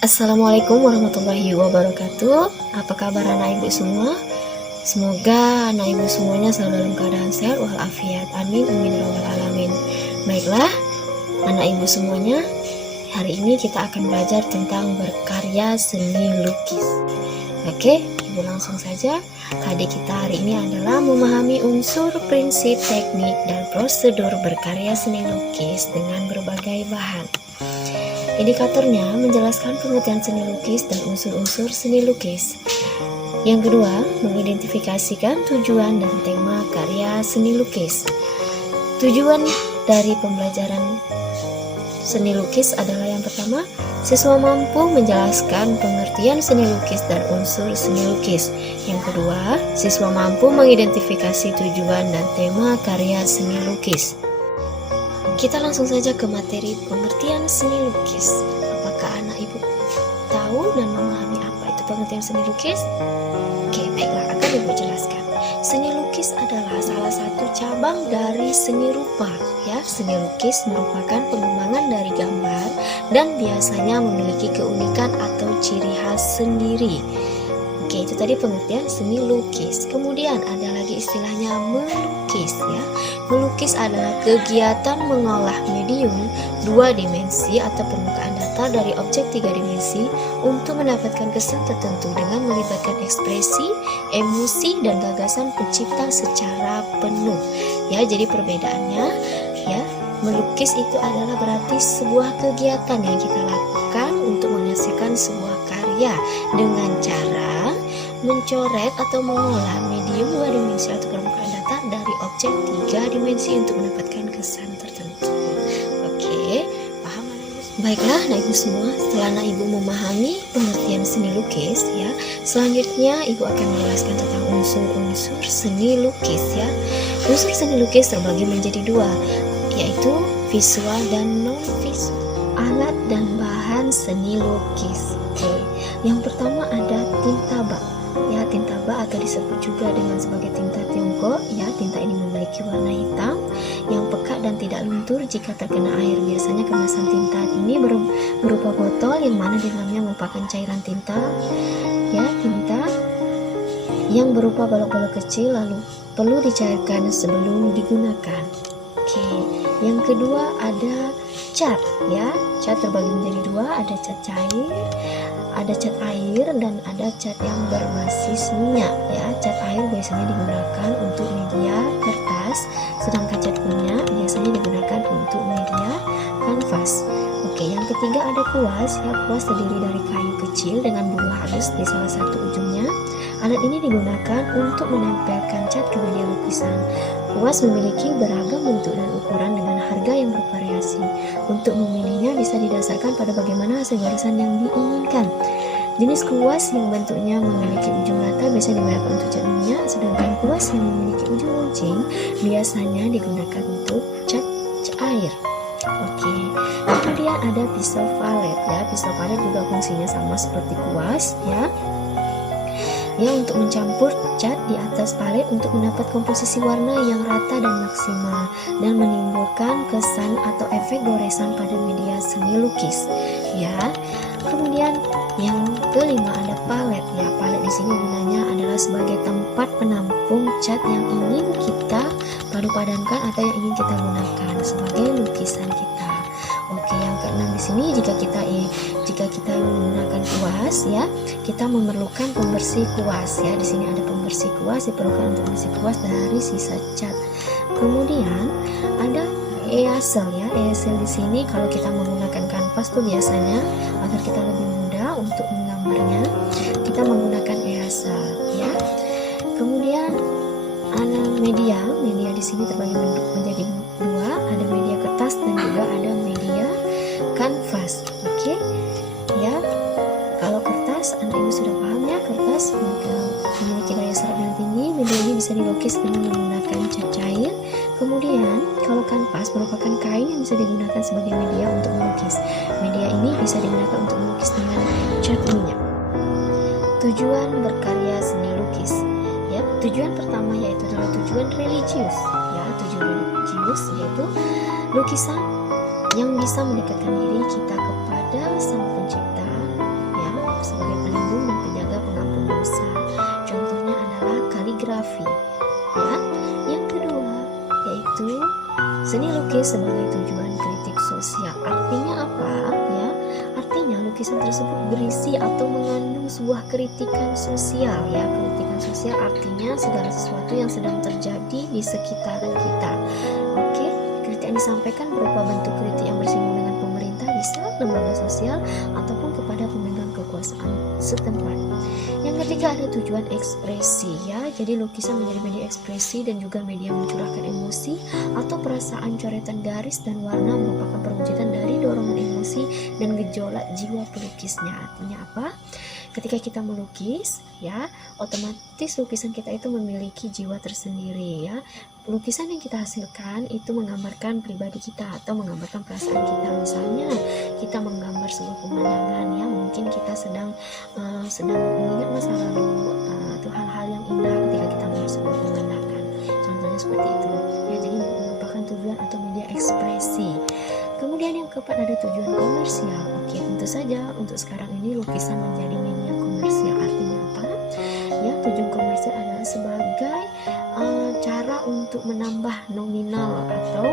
Assalamualaikum warahmatullahi wabarakatuh. Apa kabar anak ibu semua? Semoga anak ibu semuanya selalu dalam keadaan sehat walafiat. Amin amin ya rabbal alamin. Baiklah, anak ibu semuanya, hari ini kita akan belajar tentang berkarya seni lukis. Oke, ibu langsung saja. KD kita hari ini adalah memahami unsur, prinsip, teknik, dan prosedur berkarya seni lukis dengan berbagai bahan. Indikatornya menjelaskan pengertian seni lukis dan unsur-unsur seni lukis. Yang kedua, mengidentifikasikan tujuan dan tema karya seni lukis. Tujuan dari pembelajaran seni lukis adalah yang pertama, siswa mampu menjelaskan pengertian seni lukis dan unsur seni lukis. Yang kedua, siswa mampu mengidentifikasi tujuan dan tema karya seni lukis. Kita langsung saja ke materi pengertian seni lukis. Apakah anak ibu tahu dan memahami apa itu pengertian seni lukis? Oke, baiklah, akan ibu jelaskan. Seni lukis adalah salah satu cabang dari seni rupa. Ya, seni lukis merupakan pengembangan dari gambar dan biasanya memiliki keunikan atau ciri khas sendiri. Oke, itu tadi pengertian seni lukis. Kemudian ada lagi istilahnya melukis ya. Melukis adalah kegiatan mengolah medium 2 dimensi atau permukaan datar dari objek 3 dimensi untuk mendapatkan kesan tertentu dengan melibatkan ekspresi, emosi, dan gagasan pencipta secara penuh. Ya, jadi perbedaannya ya, melukis itu adalah berarti sebuah kegiatan yang kita lakukan untuk menghasilkan sebuah karya dengan cara mencoret atau mengolah medium 2 dimensi atau permukaan datar dari objek 3 dimensi untuk mendapatkan kesan tertentu. Oke, paham anak ibu? Baiklah anak ibu semua, setelah anak ibu memahami pengertian seni lukis ya, selanjutnya ibu akan menjelaskan tentang unsur-unsur seni lukis ya. Unsur seni lukis terbagi menjadi 2, yaitu visual dan non visual. Alat dan bahan seni lukis. Oke, yang pertama ada tinta bak. Ya, tinta bak atau disebut juga dengan sebagai tinta Tiongkok. Ya, tinta ini memiliki warna hitam yang pekat dan tidak luntur jika terkena air. Biasanya kemasan tinta ini berupa botol yang mana di dalamnya merupakan cairan tinta. Ya, tinta yang berupa balok-balok kecil lalu perlu dicairkan sebelum digunakan. Oke, yang kedua ada cat ya. Cat terbagi menjadi 2, ada cat cair, ada cat air, dan ada cat yang berbasis minyak ya. Cat air biasanya digunakan untuk media kertas, sedangkan cat minyak biasanya digunakan untuk media kanvas. Oke, yang ketiga ada kuas ya. Kuas terdiri dari kayu kecil dengan bulu halus di salah satu ujungnya. Alat ini digunakan untuk menempelkan cat ke media lukisan. Kuas memiliki beragam bentuk dan ukuran dengan harga yang bervariasi. Untuk memilihnya bisa didasarkan pada bagaimana hasil barisan yang diinginkan. Jenis kuas yang bentuknya memiliki ujung rata biasa digunakan untuk cat minyak, sedangkan kuas yang memiliki ujung runcing biasanya digunakan untuk cat air. Oke, kemudian ada pisau valet ya. Pisau valet juga fungsinya sama seperti kuas ya. Ya, untuk mencampur cat di atas palet untuk mendapat komposisi warna yang rata dan maksimal dan menimbulkan kesan atau efek goresan pada media seni lukis ya. Kemudian yang kelima ada palet ya. Palet di sini gunanya adalah sebagai tempat penampung cat yang ingin kita padu-padankan atau yang ingin kita gunakan sebagai lukisan kita. Oke, yang keenam di sini jika kita menggunakan kuas ya, kita memerlukan pembersih kuas ya. Di sini ada pembersih kuas, diperlukan untuk membersih kuas dari sisa cat. Kemudian ada easel ya. Easel di sini kalau kita menggunakan kanvas tuh biasanya agar kita lebih mudah untuk menggambarnya, kita menggunakan easel ya. Kemudian ada media di sini terbagi menjadi 2, ada media kertas dan juga ada media kanvas. Oke ya, kalau kertas anak ibu sudah paham ya. Kertas memiliki daya serap yang tinggi. Media ini bisa dilukis dengan menggunakan cat cair. Kemudian kalau kanvas merupakan kain yang bisa digunakan sebagai media untuk melukis. Media ini bisa digunakan untuk melukis dengan cat minyak. Tujuan berkarya seni lukis ya. Tujuan pertama yaitu adalah tujuan religius ya. Tujuan religius yaitu lukisan yang bisa mendekatkan diri kita kepada Sang Pencipta melukis sebagai tujuan kritik sosial. Artinya apa ya? Artinya lukisan tersebut berisi atau mengandung sebuah kritikan sosial ya. Kritikan sosial artinya segala sesuatu yang sedang terjadi di sekitaran kita. Oke, kritik yang disampaikan berupa bentuk kritik yang bersinggungan dengan pemerintah, bisa lembaga sosial ataupun kepada pemegang kekuasaan setempat. Yang ketiga ada tujuan ekspresi ya. Jadi lukisan menjadi media ekspresi dan juga media mencurahkan emosi atau perasaan. Coretan garis dan warna merupakan perwujudan dari dorongan emosi dan gejolak jiwa pelukisnya. Artinya apa? Ketika kita melukis ya, otomatis lukisan kita itu memiliki jiwa tersendiri ya. Lukisan yang kita hasilkan itu menggambarkan pribadi kita atau menggambarkan perasaan kita. Misalnya kita menggambar sebuah pemandangan ya, mungkin kita sedang mengingat masa lalu atau hal-hal yang indah ketika kita melihat sebuah pemandangan. Contohnya seperti itu ya. Jadi merupakan tujuan atau media ekspresi. Kemudian yang keempat ada tujuan komersial. Oke, tentu saja untuk sekarang ini lukisan menjadi media komersial. Artinya apa? Ya, tujuan komersial adalah sebagai cara untuk menambah nominal atau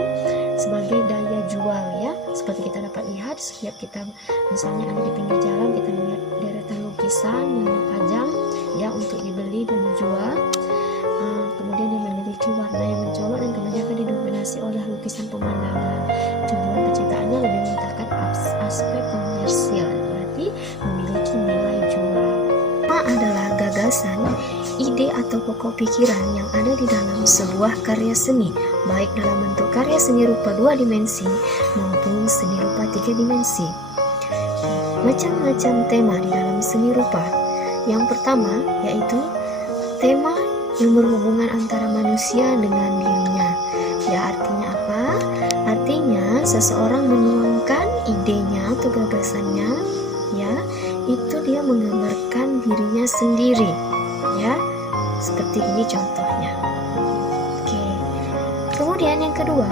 sebagai daya jual ya. Seperti kita dapat lihat, setiap kita misalnya ada di pinggir jalan, kita melihat deretan lukisan yang dipajang ya untuk dibeli dan dijual. Kemudian dia memiliki warna yang mencolok dan kebanyakan didominasi oleh lukisan pemandangan. Tujuan penciptaannya lebih mengutarakan aspek komersial, berarti memiliki nilai jual. Adalah gagasan, ide atau pokok pikiran yang ada di dalam sebuah karya seni, baik dalam bentuk karya seni rupa 2 dimensi maupun seni rupa 3 dimensi. Macam-macam tema di dalam seni rupa. Yang pertama yaitu tema yang berhubungan antara manusia dengan dirinya. Ya, artinya apa? Artinya seseorang menuangkan idenya atau gagasannya ya, itu dia menggambarkan dirinya sendiri ya, seperti ini contohnya. Oke, kemudian yang kedua,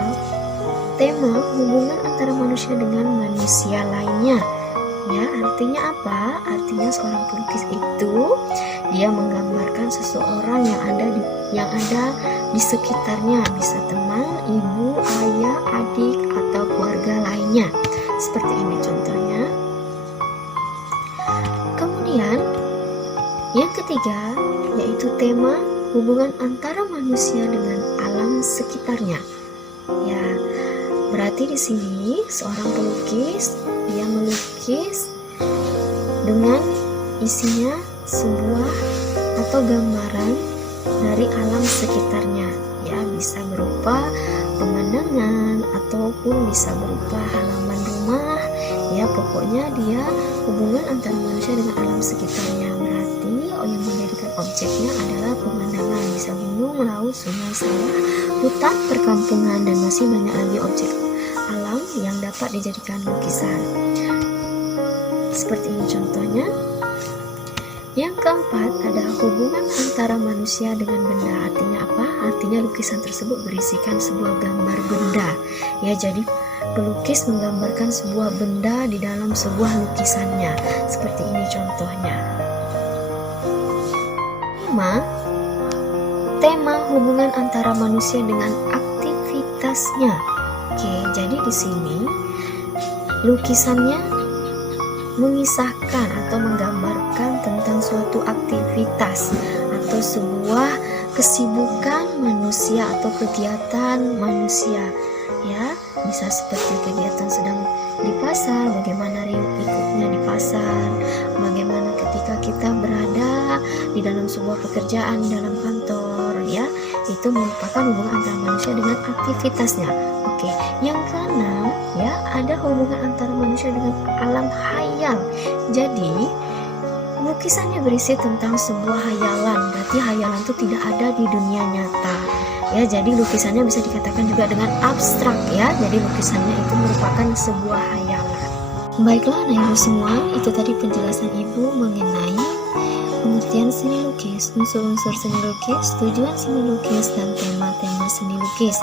tema hubungan antara manusia dengan manusia lainnya ya. Artinya apa? Artinya seorang pelukis itu dia menggambarkan seseorang yang ada di sekitarnya, bisa teman, ibu, ayah, adik atau keluarga lainnya, seperti ini contohnya. Kemudian yang ketiga yaitu tema hubungan antara manusia dengan alam sekitarnya. Ya, berarti di sini seorang pelukis dia melukis dengan isinya sebuah atau gambaran dari alam sekitarnya. Ya, bisa berupa pemandangan ataupun bisa berupa halaman rumah. Ya, pokoknya dia hubungan antara manusia dengan alam sekitarnya. Berarti yang menjadikan objeknya adalah pemandangan, bisa gunung, laut, sungai, sawah, hutan, perkampungan, dan masih banyak lagi objek alam yang dapat dijadikan lukisan. Seperti ini contohnya. Yang keempat ada hubungan antara manusia dengan benda. Artinya apa? Artinya lukisan tersebut berisikan sebuah gambar benda. Ya, jadi pelukis menggambarkan sebuah benda di dalam sebuah lukisannya. Seperti ini contohnya. Tema hubungan antara manusia dengan aktivitasnya. Oke, jadi di sini lukisannya mengisahkan atau menggambarkan tentang suatu aktivitas atau sebuah kesibukan manusia atau kegiatan manusia. Ya, bisa seperti kegiatan sedang di pasar, bagaimana ikutnya di pasar, bagaimana ketika kita berada di dalam sebuah pekerjaan dalam kantor ya, itu merupakan hubungan antara manusia dengan aktivitasnya. Oke, yang keenam ya, ada hubungan antara manusia dengan alam khayal. Jadi lukisannya berisi tentang sebuah hayalan, berarti hayalan itu tidak ada di dunia nyata. Ya, jadi lukisannya bisa dikatakan juga dengan abstrak ya. Jadi lukisannya itu merupakan sebuah hayalan. Baiklah anak ibu semua, itu tadi penjelasan ibu mengenai pengertian seni lukis, unsur-unsur seni lukis, tujuan seni lukis, dan tema-tema seni lukis.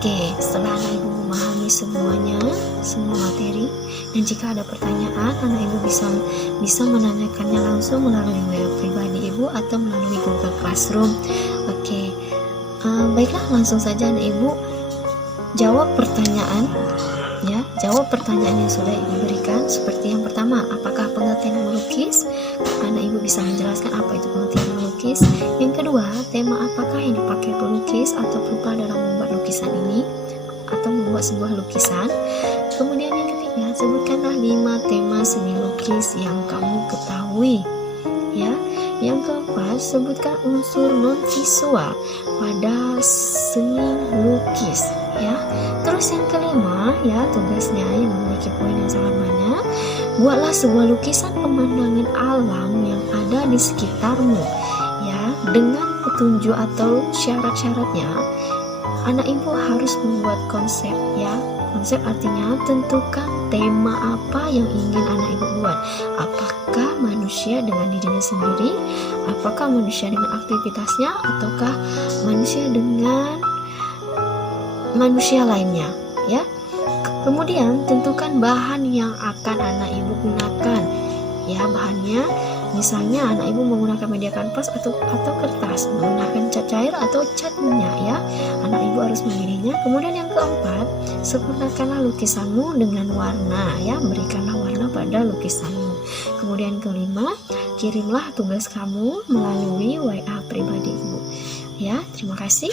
Oke, setelah anak ibu memahami semuanya, semua materi, dan jika ada pertanyaan, anak ibu bisa menanyakannya langsung melalui web pribadi ibu atau melalui Google Classroom. Oke. Baiklah, langsung saja anak ibu jawab pertanyaan, ya, jawab pertanyaan yang sudah Ibu berikan. Seperti yang pertama, apakah pengertian melukis? Anak Ibu bisa menjelaskan apa itu pengertian melukis. Yang kedua, tema apakah yang dipakai pelukis atau perupa dalam membuat lukisan ini atau membuat sebuah lukisan. Kemudian yang ketiga, sebutkanlah 5 tema seni lukis yang kamu ketahui, ya. Yang keempat, sebutkan unsur non visual pada seni lukis, ya. Terus yang kelima, ya, tugasnya yang memiliki poin yang sangat banyak. Buatlah sebuah lukisan pemandangan alam yang ada di sekitarmu, ya, dengan petunjuk atau syarat-syaratnya. Anak Ibu harus membuat konsep, ya. Konsep artinya tentukan tema apa yang ingin anak Ibu buat. Apakah manusia dengan dirinya sendiri, apakah manusia dengan aktivitasnya, ataukah manusia dengan manusia lainnya, ya. Kemudian tentukan bahan yang akan anak Ibu gunakan, ya. Bahannya misalnya anak Ibu menggunakan media kanvas atau kertas, menggunakan cat cair atau cat minyak, ya. Anak Ibu harus memilihnya. Kemudian yang keempat, sempurnakanlah lukisanmu dengan warna, ya. Berikanlah warna pada lukisanmu. Kemudian kelima, kirimlah tugas kamu melalui WA pribadi Ibu, ya. Terima kasih.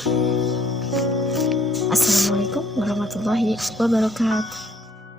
Assalamualaikum warahmatullahi wabarakatuh.